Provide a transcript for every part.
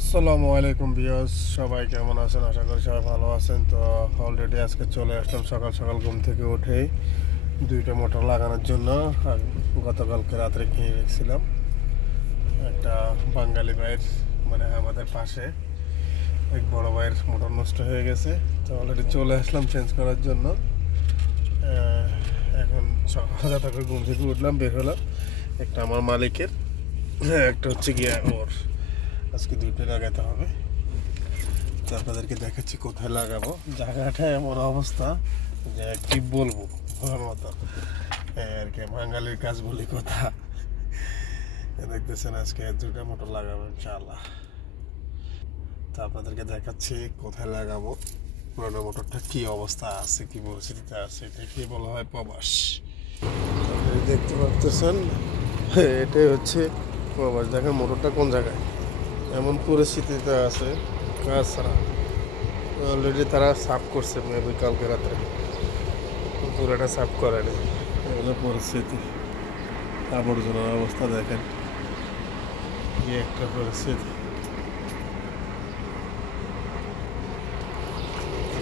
আসসালামু আলাইকুম ভিউয়ার্স, সবাই কেমন আছেন? আশা করি সবাই ভালো আছেন। তো অলরেডি আজকে চলে আসলাম সকাল সকাল ঘুম থেকে উঠেই দুইটা মোটর লাগানোর জন্য। আর গতকালকে রাত্রে কিনে রেখেছিলাম একটা বাঙালি ভাইয়ের, মানে আমাদের পাশে এক বড় ভাইয়ের মোটর নষ্ট হয়ে গেছে। তো অলরেডি চলে আসলাম চেঞ্জ করার জন্য। এখন সকাল করে ঘুম থেকে উঠলাম, বের হলাম। একটা আমার মালিকের, একটা হচ্ছে গিয়ে ওর। আজকে দুটো লাগাতে হবে। তো আপনাদেরকে দেখাচ্ছি কোথায় লাগাবো। জায়গাটা এমন অবস্থা যে কি বলবো, বলার মতো আর কি, বাঙালির কাজ বলি কথা। দেখতেছেন আজকে দুটা মোটর লাগাবো ইনশাআল্লাহ। তো আপনাদেরকে দেখাচ্ছি কোথায় লাগাবো, পুরোনো মোটরটা কি অবস্থা আছে, কি পরিস্থিতিতে আছে। এটা কি বলা হয়, প্রবাস। দেখতে পাচ্ছেন এটাই হচ্ছে প্রবাস। দেখেন মোটরটা কোন জায়গায়, এমন পরিস্থিতিতে আছে, কাজ ছাড়া। অলরেডি তারা সাফ করছে মেবি কালকে রাত্রে, পুরোটা সাফ করেনি। এগুলো পরিস্থিতি, আবর্জনার অবস্থা দেখেন কি একটা পরিস্থিতি।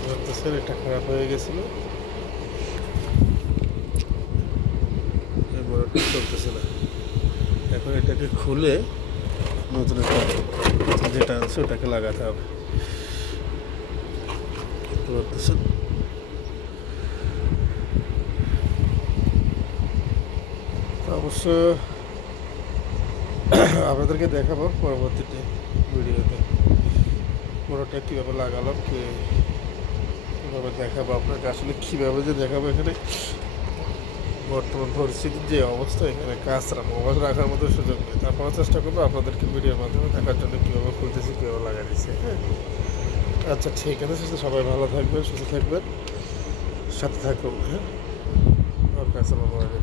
ভাবতেছেন এটা খারাপ হয়ে গেছিল, বড়টা চলতেছে না। এখন এটাকে খুলে নতুন একটা যেটা আছে ওটাকে লাগাতে হবে। দেখতে পাচ্ছেন অবশ্য আপনাদেরকে দেখাবো পরবর্তীতে ভিডিওতে মোটরটা কীভাবে লাগালাম, কীভাবে দেখাবো আপনাকে। আসলে কীভাবে যে দেখাবো, এখানে বর্তমান পরিস্থিতির যে অবস্থা, এখানে কাজ মোবাইল রাখার মতো সুযোগ নেই। তারপরে চেষ্টা করবো আপনাদেরকে ভিডিওর মাধ্যমে দেখার জন্য কীভাবে খুলতেছি, কীভাবে লাগা দিচ্ছি। হ্যাঁ, আচ্ছা ঠিক আছে, সবাই ভালো থাকবেন, সুস্থ থাকবেন, সাথে থাকুন। হ্যাঁ, ওকে, আসসালামু আলাইকুম।